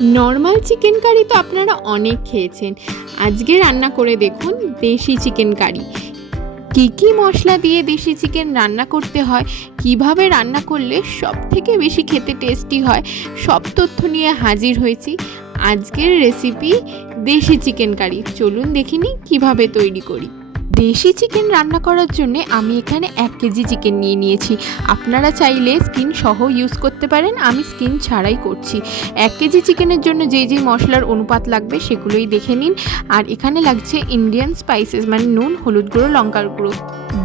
Normal chicken curry তো আপনারা অনেক খেয়েছেন। আজকে রান্না করে দেখুন দেশি চিকেন কারি কী কী মশলা দিয়ে দেশি চিকেন রান্না করতে হয়, কীভাবে রান্না করলে সব থেকে বেশি খেতে টেস্টি হয়, সব তথ্য নিয়ে হাজির হয়েছি। আজকের রেসিপি দেশি চিকেন কারি চলুন দেখিনি কীভাবে তৈরি করি। দেশি চিকেন রান্না করার জন্য আমি এখানে এক কেজি চিকেন নিয়ে নিয়েছি। আপনারা চাইলে স্কিন সহ ইউজ করতে পারেন, আমি স্কিন ছাড়াই করছি। এক কেজি চিকেনের জন্য যেই যে মশলার অনুপাত লাগবে সেগুলোই দেখে নিন। আর এখানে লাগছে ইন্ডিয়ান স্পাইসেস মানে নুন, হলুদ গুঁড়ো, লঙ্কার গুঁড়ো।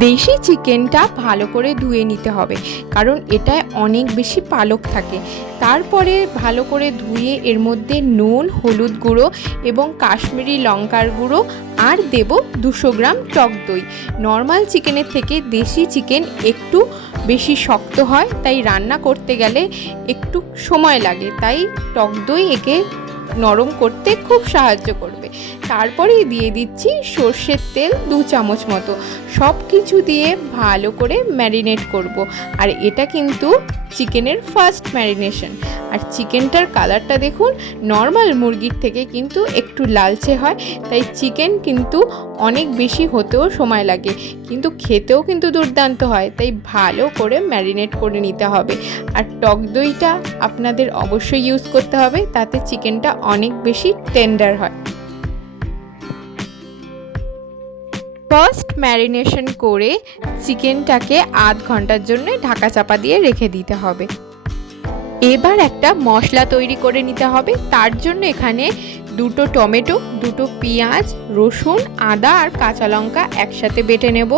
দেশি চিকেনটা ভালো করে ধুয়ে নিতে হবে, কারণ এটায় অনেক বেশি পালক থাকে। তারপরে ভালো করে ধুয়ে এর মধ্যে নুন, হলুদ গুঁড়ো এবং কাশ্মীরি লঙ্কার গুঁড়ো আর দেব দুশো গ্রাম টক দই। নর্মাল চিকেনের থেকে দেশি চিকেন একটু বেশি শক্ত হয়, তাই রান্না করতে গেলে একটু সময় লাগে। তাই টক দই একে নরম করতে খুব সাহায্য করবে। তারপরেই দিয়ে দিচ্ছি সর্ষের তেল দু চামচ মতো। সব কিছু দিয়ে ভালো করে ম্যারিনেট করব। আর এটা কিন্তু চিকেনের ফার্স্ট ম্যারিনেশন। আর চিকেনটার কালারটা দেখুন, নর্মাল মুরগির থেকে কিন্তু একটু লালচে হয়। তাই চিকেন কিন্তু অনেক বেশি হতেও সময় লাগে। কিন্তু খেতেও কিন্তু দুর্দান্ত হয়। তাই ভালো করে ম্যারিনেট করে নিতে হবে। আর টক দইটা আপনাদের অবশ্যই ইউজ করতে হবে। তাতে চিকেনটা অনেক বেশি টেন্ডার হয়। ফার্স্ট ম্যারিনেশন করে চিকেনটাকে আধ ঘণ্টার জন্য ঢাকা চাপা দিয়ে রেখে দিতে হবে। এবার একটা মশলা তৈরি করে নিতে হবে। তার জন্য এখানে দুটো টমেটো, দুটো পেঁয়াজ, রসুন, আদা আর কাঁচা লঙ্কা একসাথে বেটে নেব।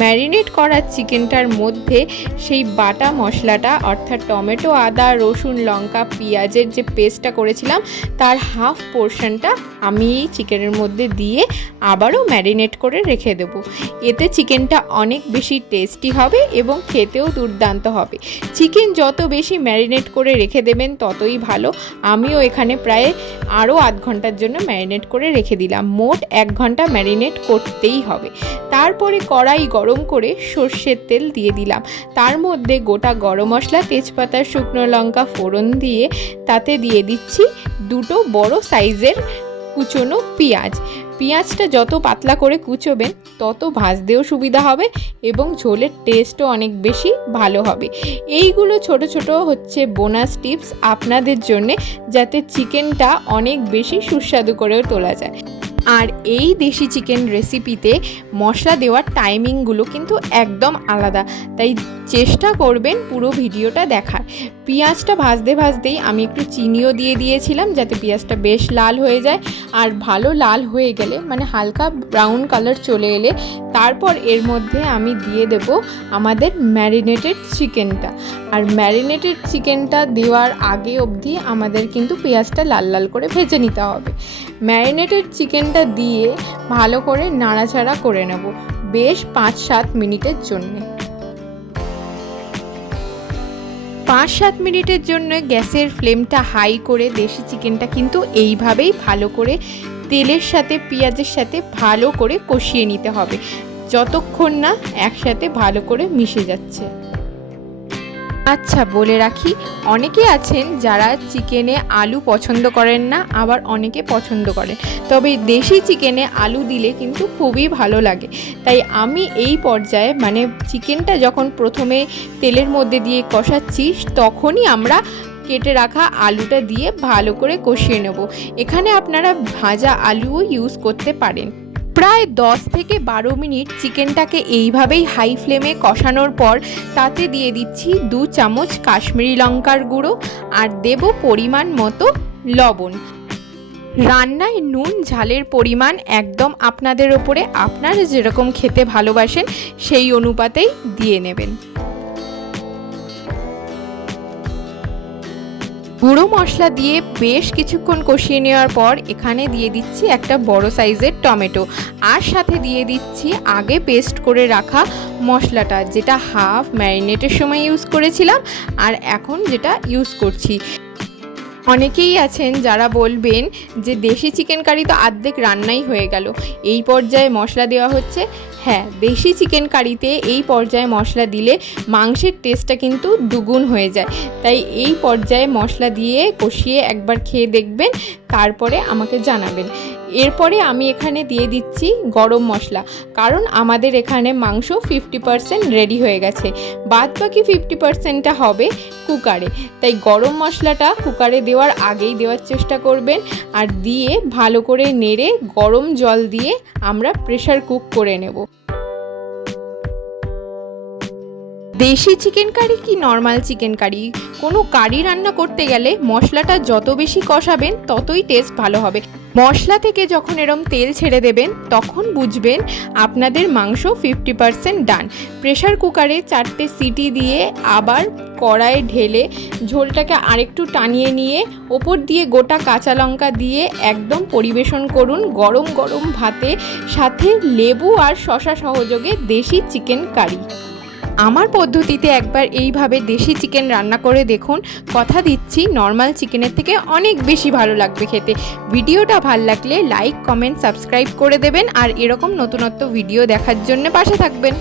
ম্যারিনেট করা চিকেনটার মধ্যে সেই বাটা মশলাটা, অর্থাৎ টমেটো, আদা, রসুন, লঙ্কা, পেঁয়াজের যে পেস্টটা করেছিলাম, তার হাফ পোর্শনটা আমি এই চিকেনের মধ্যে দিয়ে আবারও ম্যারিনেট করে রেখে দেব। এতে চিকেনটা অনেক বেশি টেস্টি হবে এবং খেতেও দুর্দান্ত হবে। চিকেন যত বেশি ম্যারিনেট করে রেখে দেবেন, ততই ভালো। আমিও এখানে প্রায় আরও আধ ঘণ্টার জন্য ম্যারিনেট করে রেখে দিলাম। মোট এক ঘণ্টা ম্যারিনেট করতেই হবে। তারপরে কড়াই গরম করে সর্ষের তেল দিয়ে দিলাম। তার মধ্যে গোটা গরম মশলা, তেজপাতা, শুকনো লঙ্কা, ফোড়ন দিয়ে তাতে দিয়ে দিচ্ছি দুটো বড় সাইজের কুচনো পেঁয়াজ। পেঁয়াজটা যত পাতলা করে কুচোবেন তত ভাজতেও সুবিধা হবে এবং ঝোলের টেস্টও অনেক বেশি ভালো হবে। এইগুলো ছোট ছোট হচ্ছে বোনাস টিপস আপনাদের জন্যে যাতে চিকেনটা অনেক বেশি সুস্বাদু করেও তোলা যায়। আর এই দেশি চিকেন রেসিপিতে মশলা দেওয়ার টাইমিংগুলো কিন্তু একদম আলাদা। তাই চেষ্টা করবেন পুরো ভিডিওটা দেখার। পেঁয়াজটা ভাজতে ভাজতেই আমি একটু চিনিও দিয়ে দিয়েছিলাম যাতে পেঁয়াজটা বেশ লাল হয়ে যায়। আর ভালো লাল হয়ে গেলে মানে হালকা ব্রাউন কালার চলে এলে, তারপর এর মধ্যে আমি দিয়ে দেব আমাদের ম্যারিনেটেড চিকেনটা আর ম্যারিনেটেড চিকেনটা দেওয়ার আগে অবধি আমাদের কিন্তু পেঁয়াজটা লাল লাল করে ভেজে নিতে হবে। ম্যারিনেটেড চিকেনটা দিয়ে ভালো করে নাড়াচাড়া করে নেব বেশ পাঁচ সাত মিনিটের জন্যে। পাঁচ সাত মিনিটের জন্য গ্যাসের ফ্লেমটা হাই করে দেশি চিকেনটা কিন্তু এইভাবেই ভালো করে তেলের সাথে, পেঁয়াজের সাথে ভালো করে কষিয়ে নিতে হবে। যতক্ষণ না একসাথে ভালো করে মিশে যাচ্ছে। আচ্ছা বলে রাখি, অনেকে আছেন যারা চিকেনে আলু পছন্দ করেন না, আবার অনেকে পছন্দ করেন। তবে দেশি চিকেনে আলু দিলে কিন্তু খুবই ভালো লাগে। তাই আমি এই পর্যায়ে মানে চিকেনটা যখন প্রথমে তেলের মধ্যে দিয়ে কষাচ্ছি, তখনই আমরা কেটে রাখা আলুটা দিয়ে ভালো করে কষিয়ে নেব। এখানে আপনারা ভাজা আলুও ইউজ করতে পারেন। প্রায় দশ থেকে বারো মিনিট চিকেনটাকে এইভাবেই হাই ফ্লেমে কষানোর পর তাতে দিয়ে দিচ্ছি দু চামচ কাশ্মীরি লঙ্কার গুঁড়ো আর দেব পরিমাণ মতো লবণ। রান্নায় নুন, ঝালের পরিমাণ একদম আপনাদের ওপরে। আপনারা যেরকম খেতে ভালোবাসেন সেই অনুপাতেই দিয়ে নেবেন। গুঁড়ো মশলা দিয়ে বেশ কিছুক্ষণ কষিয়ে নেওয়ার পর এখানে দিয়ে দিচ্ছি একটা বড় সাইজের টমেটো। আর সাথে দিয়ে দিচ্ছি আগে পেস্ট করে রাখা মশলাটা, যেটা হাফ ম্যারিনেটের সময় ইউজ করেছিলাম আর এখন যেটা ইউজ করছি। অনেকেই আছেন যারা বলবেন যে দেশি চিকেন কারি তো আর্ধেক রান্নাই হয়ে গেল। এই পর্যায়ে মশলা দেওয়া হচ্ছে। হ্যাঁ দেশি চিকেন কারিতে এই পর্যায়ে মশলা দিলে মাংসের টেস্টটা কিন্তু দুগুণ হয়ে যায়। তাই এই পর্যায়ে মশলা দিয়ে কষিয়ে একবার খেয়ে দেখবেন, তারপরে আমাকে জানাবেন। এরপরে আমি এখানে দিয়ে দিচ্ছি গরম মশলা, কারণ আমাদের এখানে মাংস ফিফটি পারসেন্ট রেডি হয়ে গেছে। বাদ বাকি ফিফটি পারসেন্টটা হবে কুকারে তাই গরম মশলাটা কুকারে দেওয়ার আগেই দেওয়ার চেষ্টা করবেন আর দিয়ে ভালো করে নেড়ে গরম জল দিয়ে আমরা প্রেশার কুক করে নেব। দেশি চিকেন কারি কি নর্মাল চিকেন কারি কোনো কারি রান্না করতে গেলে মশলাটা যত বেশি কষাবেন, ততই টেস্ট ভালো হবে। মশলা থেকে যখন এরম তেল ছেড়ে দেবেন, তখন বুঝবেন আপনাদের মাংস ফিফটি পারসেন্ট ডান প্রেশার কুকারে চারটে সিটি দিয়ে আবার কড়াইয়ে ঢেলে ঝোলটাকে আরেকটু টানিয়ে নিয়ে, ওপর দিয়ে গোটা কাঁচা লঙ্কা দিয়ে একদম পরিবেশন করুন গরম গরম ভাতে, সাথে লেবু আর শশা সহযোগে দেশি চিকেন কারি আমার পদ্ধতিতে একবার এইভাবে দেশি চিকেন রান্না করে দেখুন। কথা দিচ্ছি নর্মাল চিকেনের থেকে অনেক বেশি ভালো লাগবে খেতে। ভিডিওটা ভালো লাগলে লাইক কমেন্ট সাবস্ক্রাইব করে দেবেন। আর এরকম নতুনত্ব ভিডিও দেখার জন্য পাশে থাকবেন।